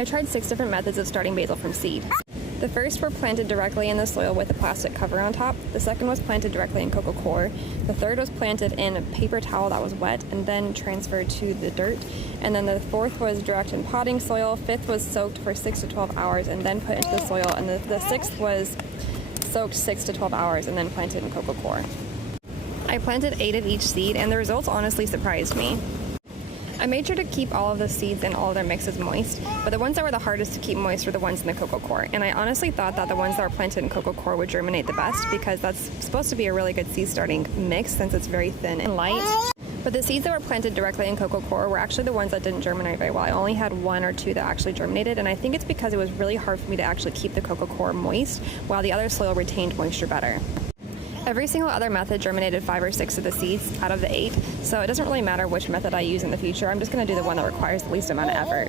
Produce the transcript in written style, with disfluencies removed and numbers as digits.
I tried 6 different methods of starting basil from seed. The first were planted directly in the soil with a plastic cover on top. The second was planted directly in coco coir. The third was planted in a paper towel that was wet and then transferred to the dirt. And then the fourth was direct in potting soil. Fifth was soaked for 6 to 12 hours and then put into the soil. And the sixth was soaked 6 to 12 hours and then planted in coco coir. I planted 8 of each seed and the results honestly surprised me. I made sure to keep all of the seeds and all of their mixes moist, but the ones that were the hardest to keep moist were the ones in the coco coir. And I honestly thought that the ones that were planted in coco coir would germinate the best because that's supposed to be a really good seed starting mix since it's very thin and light. But the seeds that were planted directly in coco coir were actually the ones that didn't germinate very well. I only had 1 or 2 that actually germinated, and I think it's because it was really hard for me to actually keep the coco coir moist while the other soil retained moisture better. Every single other method germinated 5 or 6 of the seeds out of the 8, so it doesn't really matter which method I use in the future. I'm just going to do the one that requires the least amount of effort.